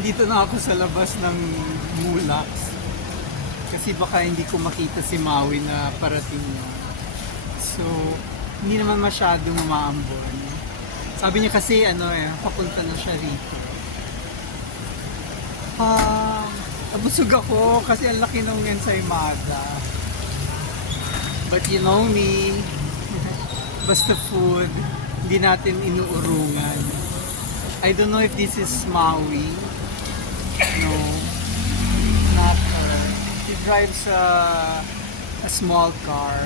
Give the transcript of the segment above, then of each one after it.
Dito na ako sa labas ng Mulax. Kasi baka hindi ko makita si Maui na parating niya. So, hindi naman masyadong umaambon. Sabi niya kasi, papunta na siya rito. Nabusog ako kasi ang laki ng ensaymada. But you know me, basta food, hindi natin inuurungan. I don't know if this is Maui. No, not her. She drives a small car.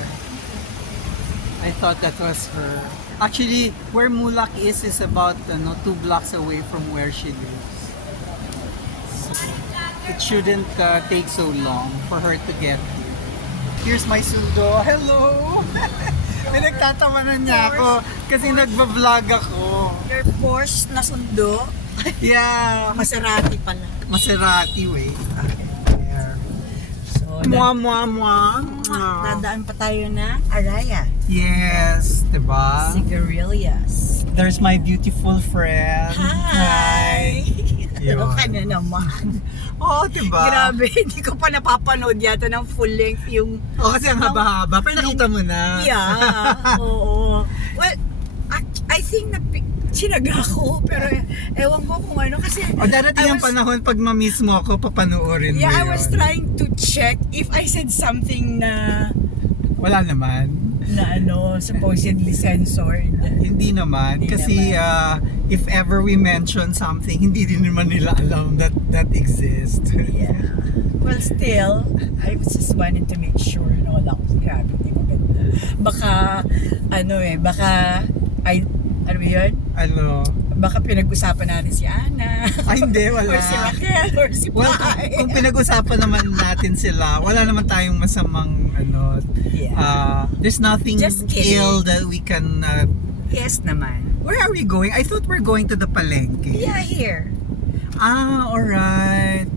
I thought that was her. Actually, where Mulak is about 2 blocks away from where she lives. So, it shouldn't take so long for her to get here. Here's my sundo. Hello! Pinagtatawanan niya ako kasi nagbablog ako. Your Porsche na sundo, Yeah. Maserati pala. Maserati, wait. There. So, Mwah. dadaan pa tayo na Araya. Yes, diba? Sigarilyas. There's my beautiful friend. Hi! Yun. Ano ka na naman? Oo, diba? Grabe, hindi ko pa napapanood yata ng full length yung... Oo, kasi ang haba-haba. Pero nakita mo na. Yeah, oo. Well, I think na sinaga ko, pero ewan ko kung ano kasi... O darating ang panahon pag ma-miss mo ako, papanoorin mo Yeah, I yun. was trying to check if I said something na Wala naman. supposedly censored. Hindi naman. Hindi Kasi if ever we mention something, hindi din naman nila alam that exists. Yeah. Well, still, I just wanted to make sure na wala akong grabe, hindi maganda. Baka, ano yun? Ano? Baka pinag-usapan natin si Ana. Ay, hindi, wala. Or si Raquel, or si Well, Pai. kung pinag-usapan naman natin sila, wala naman tayong masamang Yeah. there's nothing Just kidding. ill that we can Yes naman. where are we going? I thought we're going to the palengke. Yeah, here. Alright.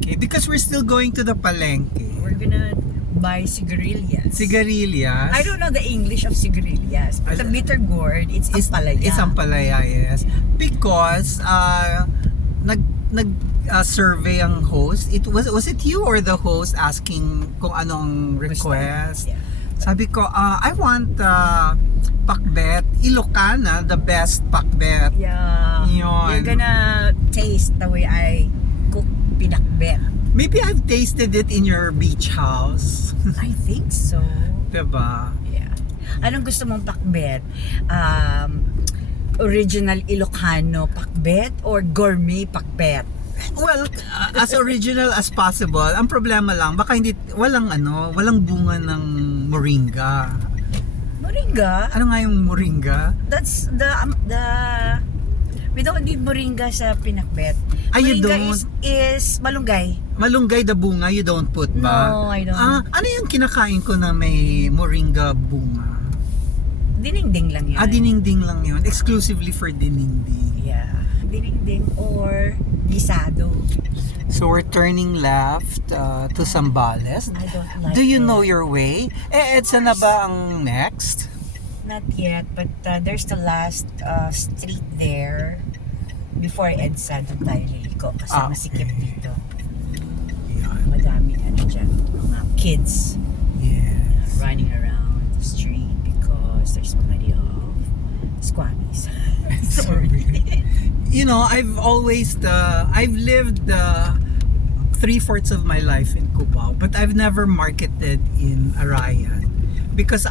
Okay, because we're still going to the palengke. We're gonna buy sigarilyas. Sigarilyas. I don't know the English of sigarilyas, but the bitter gourd, it's ampalaya. It's ampalaya, yes. Because survey ang host. Was it you or the host asking kung anong request? Yeah. Sabi ko, I want pakbet, Ilocana, the best pakbet. Yeah. Yun. You're gonna taste the way I cook pinakbet. Maybe I've tasted it in your beach house. I think so. Diba? Yeah. Anong gusto mong pakbet? Original Ilocano pakbet or gourmet pakbet? Well, as original as possible. Ang problema lang, baka walang bunga ng moringa. Moringa? Ano nga yung moringa? That's we don't need moringa sa pinakbet. You Moringa don't? is malunggay. Malunggay the bunga, you don't put ba? No, I don't. Ano yung kinakain ko na may moringa bunga? Dinengdeng lang yun. Dinengdeng lang yun. Exclusively for dinengdeng. Yeah. Dinengdeng or gisado. So we're turning left to Zambales. I don't like Do you it. know your way? EDSA na ba ang next? Not yet, but there's the last street there before EDSA. Doon tayo liliko kasi masikip okay. dito. Yan. Madaming dyan, mga kids Yes. running around the street because there's plenty of squammies. Sorry. I've lived 3/4 of my life in Cubao, but I've never marketed in Arayan because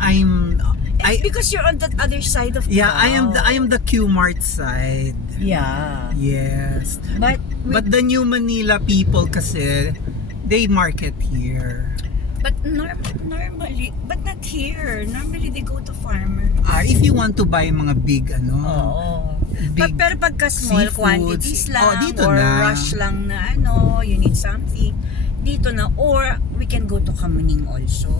Because you're on the other side of yeah, Cubao. I am the Q-Mart side. Yeah. Yes. But the New Manila people kasi they market here. normally, but not here. Normally they go to farmer. If you want to buy mga big big Pero pagka small seafoods, quantities lang dito or na. rush lang na you need something, dito na. Or we can go to Kamuning also.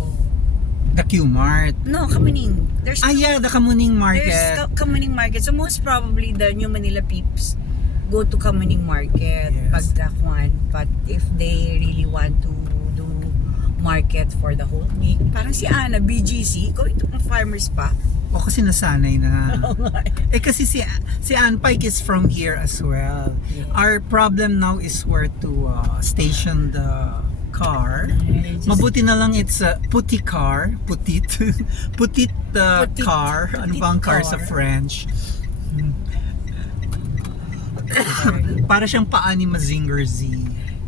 The Q-Mart. No, Kamuning. There's The Kamuning Market. There's Kamuning Market. So most probably the New Manila peeps go to Kamuning Market Yes. But if they really want to do market for the whole week, parang si Ana, BGC, going to farmers pa. O kasi nasanay na. Kasi si Ann Pike is from here as well. Our problem now is where to station the car. Mabuti na lang it's a puti car. Putit. Putit car. Ano ba ang car sa French? Para siyang paa ni Mazinger Z.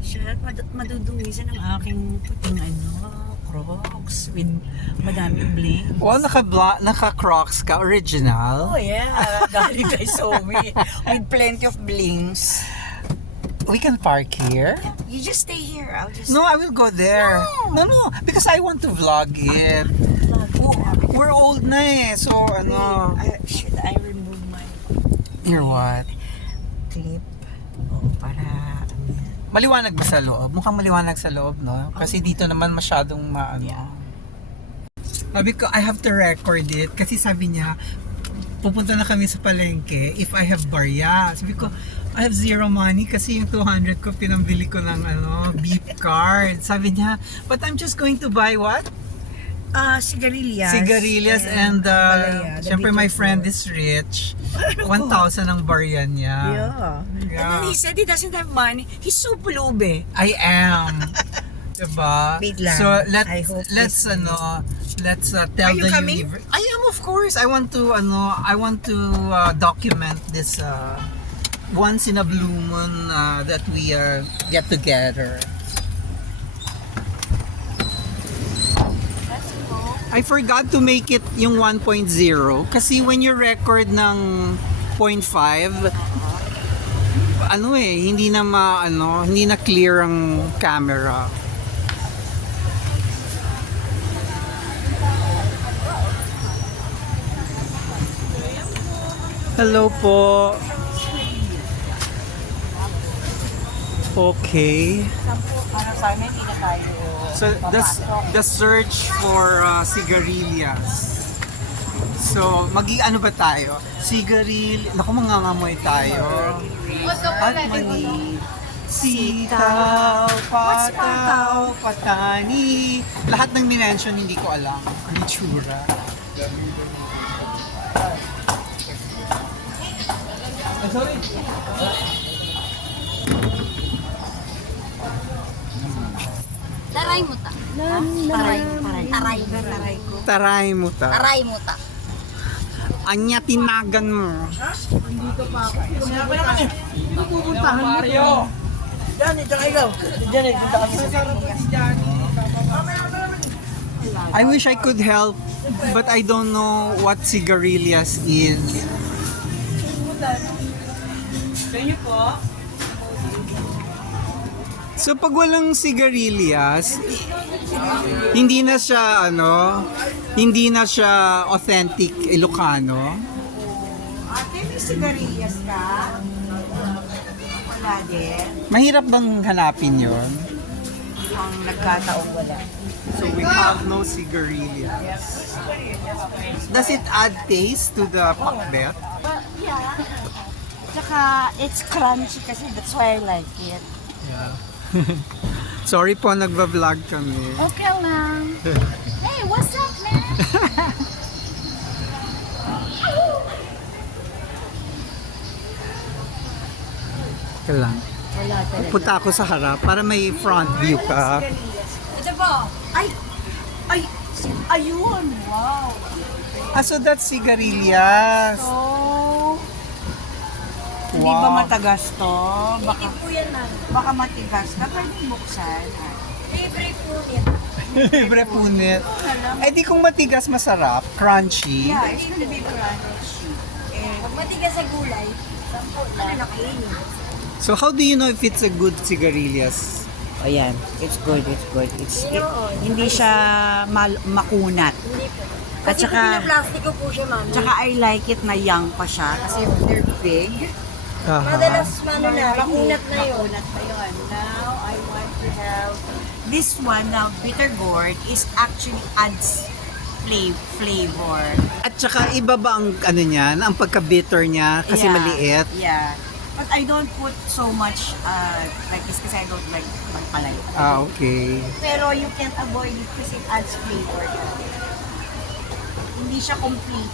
Siya, maduduwisan ang aking puting Crocs with madaming bling. Well, naka-Crocs ka, original. Oh yeah, galing kay Somi with plenty of blings. We can park here. You just stay here. I'll just No, I will go there. No, because I want to vlog it. We're old na eh, so ano. Should I remove my Here what? clip? Oh, para Maliwanag ba sa loob? Mukhang maliwanag sa loob, no? Kasi dito naman masyadong maano. Sabi ko, I have to record it. Kasi sabi niya, pupunta na kami sa palengke if I have barya. Sabi ko, I have zero money kasi yung 200 ko pinambili ko ng beef card. Sabi niya, but I'm just going to buy what? sigarilyas. Sigarilyas and palaya, syempre my friend is rich. 1,000 ang barya niya. Yeah. And then he said he doesn't have money. He's so pulube. I am. Diba? Wait lang. So I hope let's tell Are you the coming? universe. I am, of course. I want to document this once in a blue moon that we get together. I forgot to make it yung 1.0 kasi when you record ng 0.5 hindi na clear ang camera. Hello po. Okay. Sana hindi na tayo. So the search for sigarilyas. So ano ba tayo? Naku, mangangamoy tayo. At mani, sitaw, pataw, patani. Lahat ng minention hindi ko alam. Ang itsura. Sorry. Taray mo ta. Taray mo ta. Taray mo ta. Anya tinagan mo. Mario! Diyan, ito kayo. Diyan, punta kami sa I wish I could help, but I don't know what sigarilyas is. So pag walang sigarilyas, hindi na siya authentic Ilocano. Ate, may sigarilyas ka? Wala din. Mahirap bang hanapin yon? Ang nagkataong wala. So we have no sigarilyas. Does it add taste to the pakbet? Yeah. Tsaka, it's crunchy kasi that's why I like it. Yeah. Sorry po, nagba-vlog kami. Okay lang. Hey, what's up, man? Ito lang. Wala talaga. Punta ako sa harap para may front view ka. Ito po. Ayun, wow. So that's sigarilyas. Oh. Hindi ba matagas to? Hindi po yan, ma'am. Baka matigas na. Pwede buksan. Favorite po yan. Libre punit. Eh di kung matigas masarap, crunchy. Yeah, it's gonna be crunchy. Pag matigas sa gulay, ano nakainin? So how do you know if it's a good sigarilyas? Ayan, it's good, it's good. Hindi siya makunat. Hindi po. At Kasi saka- plastic po siya, ma'am. Tsaka I like it na young pa siya kasi they're big. Madalas, makunat na yun. Makunat pa yun. Now, I want to have this one now, bitter gourd is actually adds flavor. At saka iba ba ang niyan, ang pagka-bitter niya kasi Yeah, maliit? Yeah. But I don't put so much like this kasi I don't like magpalay. Okay. Pero you can't avoid it kasi it adds flavor. Hindi siya complete.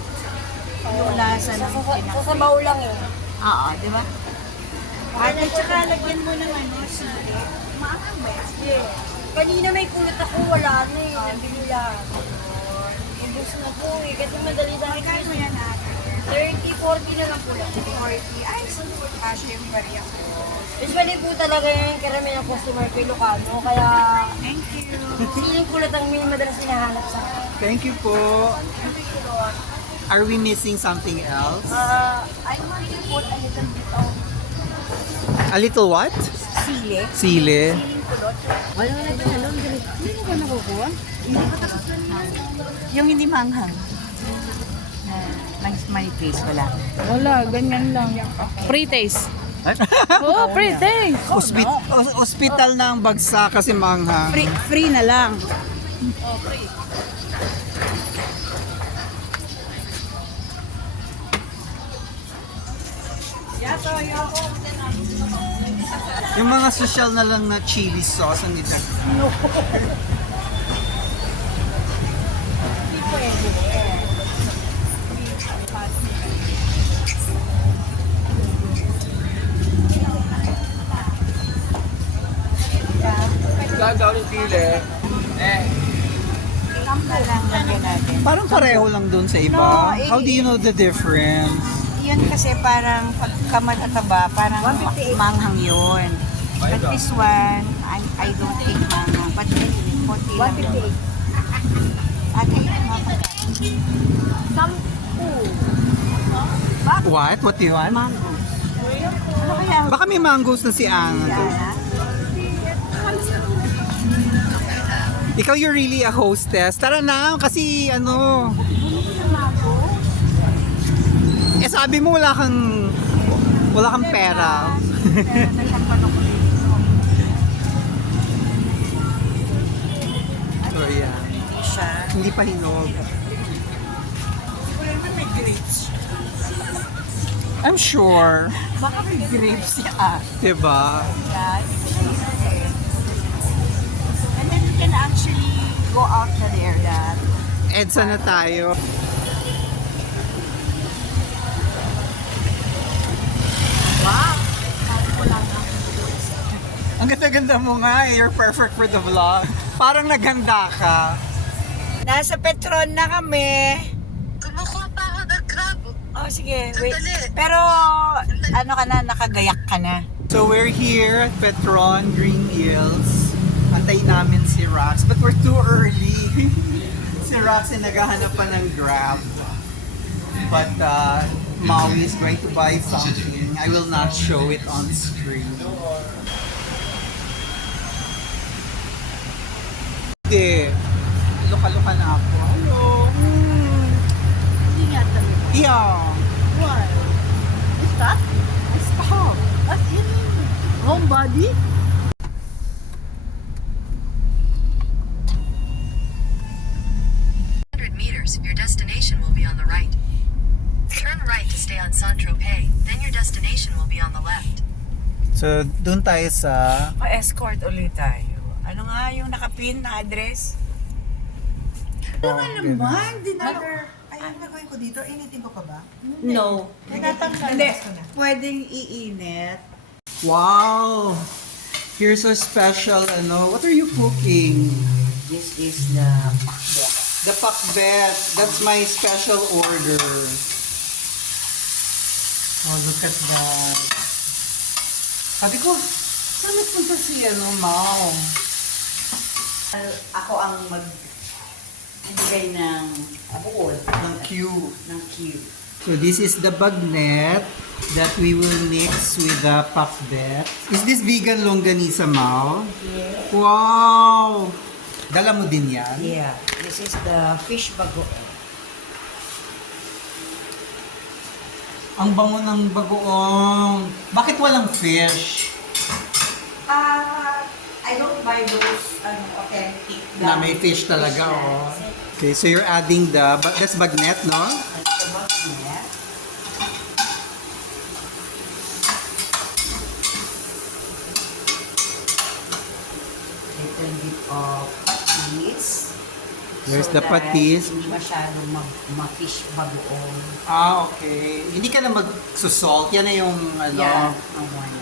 Yung lasa ng Sasabaw lang eh. Oo, di ba? At saka lagyan mo ng ano, sili. Maangang ba yan? Yeah. Kanina may kulot ako, wala na eh. Nabili lang. Ubus na po eh. Kasi madali sa akin. Kaya mo yan natin. 30, 40 na lang po lang. 40. Ay, sunod kasha yung bariya ko. Usually po talaga yung karamihan ng customer ko Ilocano. Kaya Thank you. siling kulot ang madalas hinahanap sa akin. Thank you po. Are we missing something else? I want to put a little bit of A little what? sili. Sili. Siling kulot. Wala na ba alam? Hindi mo ba nakukuha? Yung hindi manghang. May taste, wala. Wala, ganyan lang. Pre-taste. Oo, pre-taste. Hospital na ang bagsak kasi manghang. Free na lang. Yung mga social na lang na chili sauce ang nila. Sample lang lagyan natin. Parang pareho lang dun sa iba. No, How do you know the difference? Yun kasi parang pagkamataba, parang manghang yun. But this one, I don't think manghang. But anyway, 40 lang yun. Okay, What? What do you want? mangoes. Ano kaya? Baka may mangoes na si Ana doon. Yana? Ikaw you're really a hostess. Tara na, kasi ano... Eh sabi mo wala kang pera. So yeah. Siya. Hindi pa hinog. I'm sure. Baka may grapes siya. Diba? Yeah. And then you can actually go out na there that EDSA na tayo. wow. Ang ganda-ganda mo nga eh. You're perfect for the vlog. Parang naganda ka. Nasa Petron na kami. Kumukuha pa ako ng crab. Oh, sige. Wait. Sandali. Pero, ano ka na, nakagayak ka na. So we're here at Petron Green Hills. Antay namin si Rax, but we're too early. Si Rax ay naghahanap pa ng Grab. But Maui is going to buy something. I will not show it on screen. Hindi. Luka-luka na ako. Hello. Hindi nga tabi. Yeah. Why? Stop? Stop. At yun homebody? 100 meters, your destination will be on the right. Turn right to stay on Saint-Tropez, then your destination will be on the left. So, dun tayo sa... Pa-escort ulit tayo. Ano nga yung nakapin na address? Ay, ang gagawin ko dito, initin ko pa ba? No. Natatanggal Hindi. ko na. Pwedeng iinit. Wow! Here's a special, what are you cooking? This is the pakbet. The pakbet. That's my special order. Oh, look at that. Sabi ko, saan nagpunta si, Mau? Ako ang magbigay ng abukod. Ng cube. Ng cube. So this is the bagnet that we will mix with the pakbet. Is this vegan longganisa, Mau? Yeah. Wow! Dala mo din yan? Yeah. This is the fish bagoong. Ang bango ng bagoong. Bakit walang fish? I don't buy those authentic. Na may fish talaga, oh. Okay, so you're adding that's bagnet, no? That's the bagnet. Little bit of patis. There's So the that patis. Hindi masyadong ma-fish bagoong. Ah, okay. Hindi ka na mag-salt. Yan na yung ano. Yeah, ang one.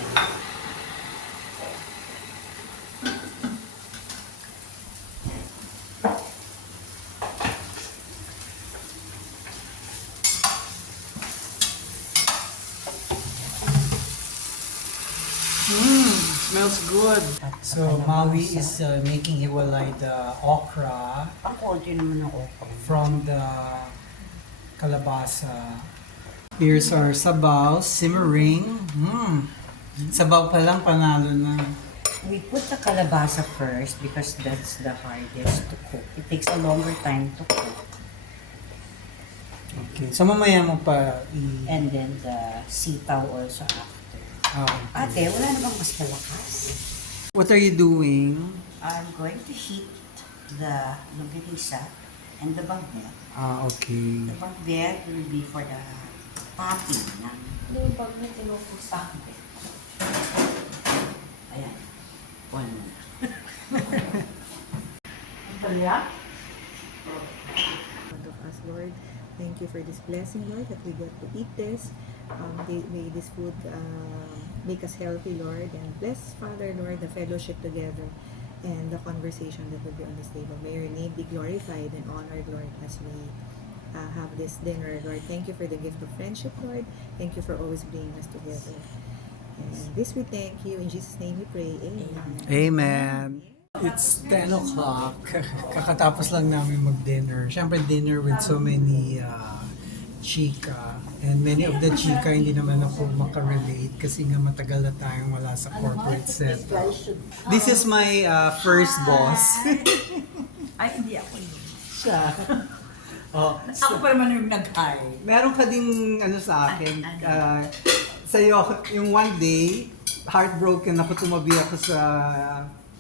Smells good. So, Maui is making hiwalay the okra Ang konti naman ng okra. from the kalabasa. Here's our sabaw, simmering. Sabaw pa lang, panalo na. We put the kalabasa first because that's the hardest to cook. It takes a longer time to cook. Okay. So, mamaya mo pa And then the sitaw also after. okay. Ate, wala na bang mas malakas? What are you doing? I'm going to heat the longganisa and the bagnet. Okay. The bagnet will be for the packing ng Yung pag may tinupos. bagnet. Ayan. One na. Lord of us, Lord. Thank you for this blessing, Lord, that we get to eat this. May this food make us healthy, Lord, and bless, Father, Lord, the fellowship together and the conversation that will be on this table. May your name be glorified and honored, Lord, as we have this dinner, Lord. Thank you for the gift of friendship, Lord. Thank you for always bringing us together. And this we thank you. In Jesus' name we pray. Amen. Amen. It's 10 o'clock. Kakatapos lang namin mag-dinner. Siyempre, dinner with so many chika. And many of the chika, hindi naman ako makarelate kasi nga matagal na tayong wala sa corporate setup. This is my first boss. Ay, hindi ako yun. Siya. Oh, Ako pa naman yung nag-hi. meron ka ding ano sa akin. Sa'yo, yung one day, heartbroken ako, tumabi ako sa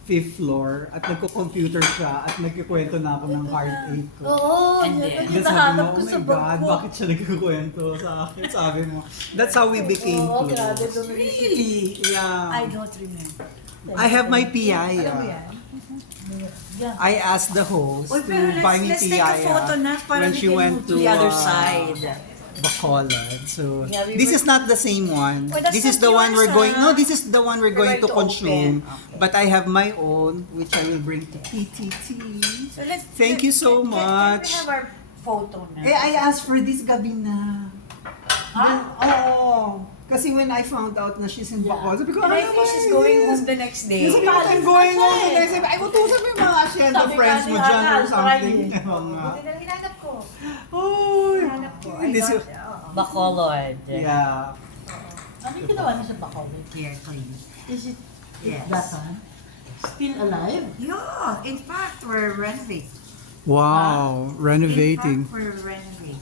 5th floor at nagko-computer siya at nagkikwento na ako ng heartache ko. Oo, And yan then, ang Then sabi mo, hinahanap oh ko my sa God, bag ko. bakit siya nagkikwento sa akin? Sabi mo, that's how we became Oo, grabe close. Really? Yeah. I don't remember. I have my PI. I asked the host Uy, to pero buy me let's take a PI photo na para when we she can went move to the other uh, side. Bacolod. So Yeah, we this were- is not the same one. Oh, that's This is not the one yours, we're going. ah. No, this is the one we're going going to to consume. open. Okay. But I have my own, which I will bring to PTT. So let's Thank you so much. Can we have our photo na? Eh, I asked for this gabi na. Huh? Oo. Kasi when I found out na she's in Bacolod, sabi ko, And I ano think naman, she's going yes. home the next day. Sabi ko, I'm going home. And I said, ay, utusan mo yung mga Hacienda Sabi friends nga mo ni dyan Hana, or I'll something. try. Oo nga. Buti na hinanap ko. Oh, Hinanap ko. I this got, is- Bacolod. Yeah. Ano yung ginawa niyo sa Bacolod? Clear clean. Is it Yes. that one? Still alive? Yeah, in fact, we're renovating. Wow, renovating. In fact, we're renovating.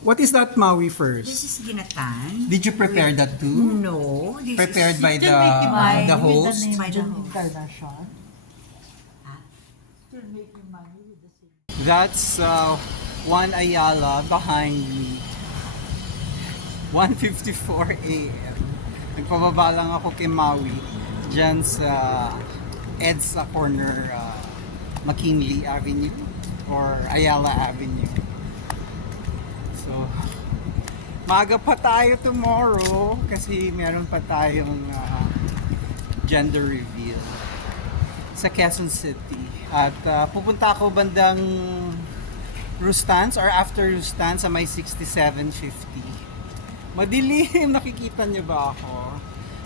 What is that Maui This first? is ginatan. Did you prepare that too? No, this Prepared is by Still making money the with host? the name By the June host. Kardashian? Still making money with the same. That's Juan Ayala behind me. 1:54 a.m. Nagpababa lang ako kay Maui dyan sa EDSA corner McKinley Avenue or Ayala Avenue. So, maaga pa tayo tomorrow kasi meron pa tayong gender reveal sa Quezon City. At pupunta ako bandang Rustans or after Rustans sa may 6750. Madilim, nakikita niyo ba ako?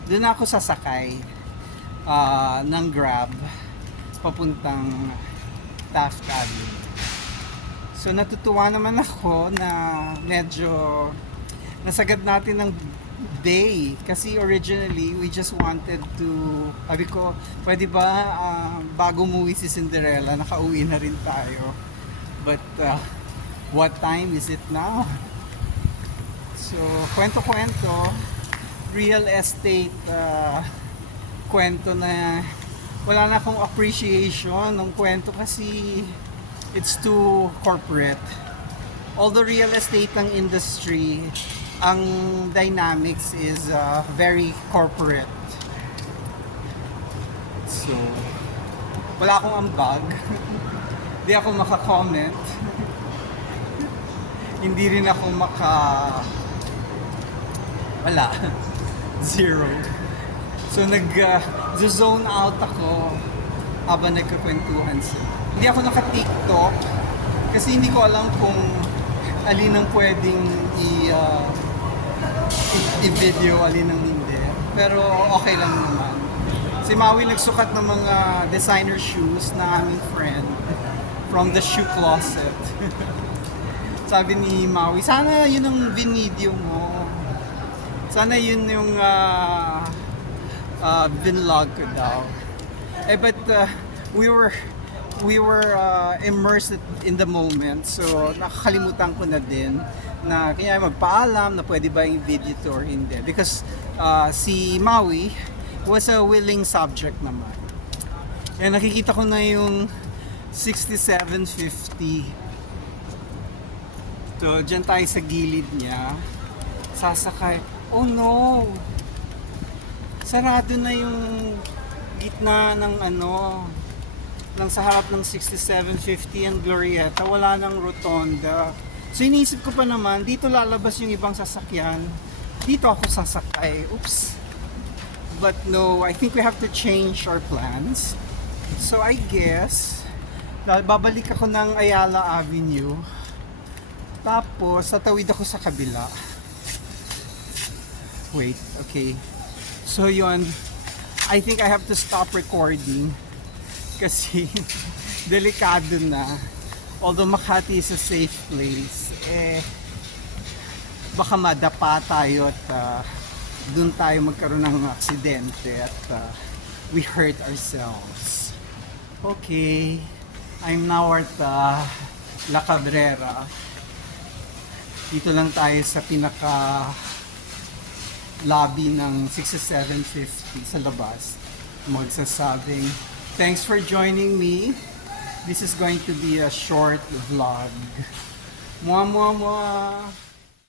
Doon ako sasakay ng Grab papuntang Taft Avenue. So natutuwa naman ako na medyo nasagad natin ng day kasi originally we just wanted to, sabi ko, pwede ba bago umuwi si Cinderella, nakauwi na rin tayo. But what time is it now? So, kwento-kwento, real estate kwento na wala na akong appreciation ng kwento kasi it's too corporate. All the real estate ng industry, ang dynamics is very corporate. So, wala akong ambag. Hindi ako maka-comment. Hindi rin ako wala. Zero. So nag-zone out ako habang nagkakwentuhan sila. Hindi ako naka-TikTok kasi hindi ko alam kung alin ang pwedeng i-video, alin ang hindi. Pero okay lang naman. Si Maui nagsukat ng mga designer shoes na aming friend from the shoe closet. Sabi ni Maui, sana yun ang video mo. Sana yun yung vlog ko daw. But we were immersed in the moment. So nakakalimutan ko na din na kaya magpaalam na pwede ba yung video to or hindi. Because si Maui was a willing subject naman. Kaya nakikita ko na yung 6750. So, dyan tayo sa gilid niya. Sasakay. Oh no! Sarado na yung gitna ng ng sa harap ng 6750 and Glorieta. Wala nang rotonda. So, iniisip ko pa naman, dito lalabas yung ibang sasakyan. Dito ako sasakay. Oops! But no, I think we have to change our plans. So I guess, babalik ako ng Ayala Avenue. Tapos, tatawid ako sa kabila. Wait, okay. So yun, I think I have to stop recording. Kasi, delikado na. Although Makati is a safe place, baka madapa tayo at dun tayo magkaroon ng aksidente at we hurt ourselves. Okay, I'm now at La Cabrera. Dito lang tayo sa pinaka lobby ng 6750 sa labas. Magsasabing, thanks for joining me. This is going to be a short vlog. Mwah, mwah, mwah.